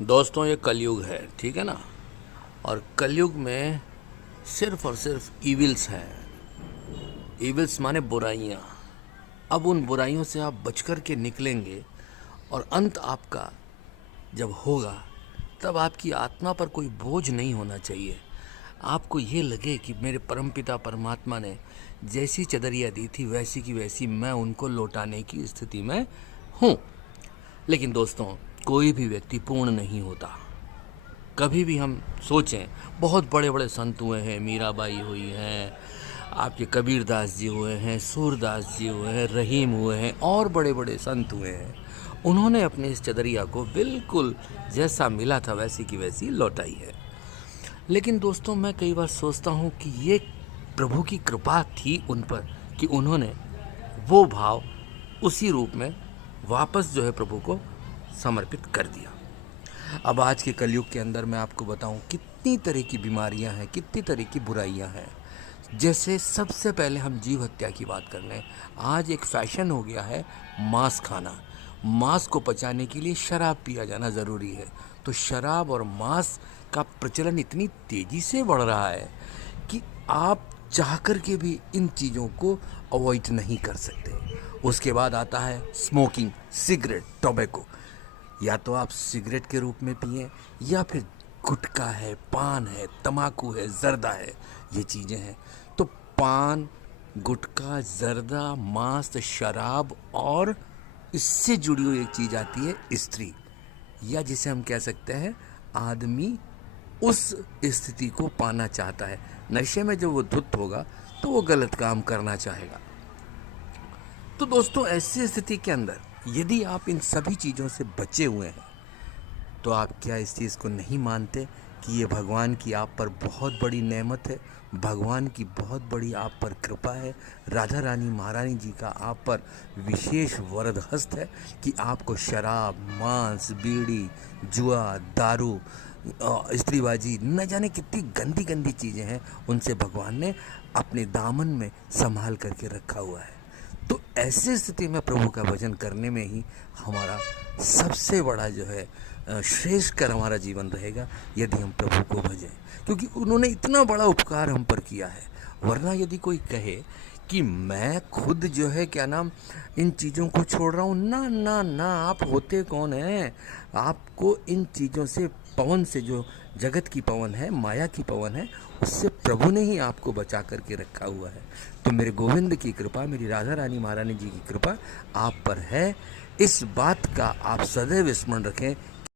दोस्तों ये कलयुग है, ठीक है ना। और कलयुग में सिर्फ और सिर्फ इविल्स हैं। इविल्स माने बुराइयाँ। अब उन बुराइयों से आप बचकर के निकलेंगे और अंत आपका जब होगा तब आपकी आत्मा पर कोई बोझ नहीं होना चाहिए। आपको ये लगे कि मेरे परमपिता परमात्मा ने जैसी चदरिया दी थी वैसी की वैसी मैं उनको लौटाने की स्थिति में हूँ। लेकिन दोस्तों, कोई भी व्यक्ति पूर्ण नहीं होता। कभी भी हम सोचें, बहुत बड़े बड़े संत हुए हैं, मीराबाई हुई हैं, आपके कबीरदास जी हुए हैं, सूरदास जी हुए हैं, रहीम हुए हैं और बड़े बड़े संत हुए हैं। उन्होंने अपने इस चदरिया को बिल्कुल जैसा मिला था वैसी की वैसी लौटाई है। लेकिन दोस्तों, मैं कई बार सोचता हूँ कि ये प्रभु की कृपा थी उन पर कि उन्होंने वो भाव उसी रूप में वापस जो है प्रभु को समर्पित कर दिया। अब आज के कलयुग के अंदर मैं आपको बताऊं कितनी तरह की बीमारियां हैं, कितनी तरह की बुराइयां हैं। जैसे सबसे पहले हम जीव हत्या की बात कर लें। आज एक फैशन हो गया है मांस खाना। मांस को पचाने के लिए शराब पिया जाना ज़रूरी है। तो शराब और मांस का प्रचलन इतनी तेज़ी से बढ़ रहा है कि आप चाह कर के भी इन चीज़ों को अवॉइड नहीं कर सकते। उसके बाद आता है स्मोकिंग, सिगरेट, टोबैको। या तो आप सिगरेट के रूप में पिएं या फिर गुटखा है, पान है, तम्बाकू है, जर्दा है, ये चीज़ें हैं। तो पान, गुटखा, जर्दा, मांस, शराब और इससे जुड़ी हुई एक चीज़ आती है स्त्री, या जिसे हम कह सकते हैं आदमी उस स्थिति को पाना चाहता है। नशे में जब वो धुत होगा तो वो गलत काम करना चाहेगा। तो दोस्तों, ऐसी स्थिति के अंदर यदि आप इन सभी चीज़ों से बचे हुए हैं तो आप क्या इस चीज़ को नहीं मानते कि ये भगवान की आप पर बहुत बड़ी नेमत है, भगवान की बहुत बड़ी आप पर कृपा है, राधा रानी महारानी जी का आप पर विशेष वरद हस्त है कि आपको शराब, मांस, बीड़ी, जुआ, दारू, स्त्रीबाजी, न जाने कितनी गंदी गंदी चीज़ें हैं, उनसे भगवान ने अपने दामन में संभाल करके रखा हुआ है। तो ऐसी स्थिति में प्रभु का भजन करने में ही हमारा सबसे बड़ा जो है श्रेष्ठ कर हमारा जीवन रहेगा यदि हम प्रभु को भजें, क्योंकि उन्होंने इतना बड़ा उपकार हम पर किया है। वरना यदि कोई कहे कि मैं खुद जो है क्या नाम इन चीज़ों को छोड़ रहा हूँ, ना ना ना, आप होते कौन हैं? आपको इन चीज़ों से, पवन से, जो जगत की पवन है, माया की पवन है, उससे प्रभु ने ही आपको बचा करके रखा हुआ है। तो मेरे गोविंद की कृपा, मेरी राधा रानी महारानी जी की कृपा आप पर है। इस बात का आप सदैव स्मरण रखें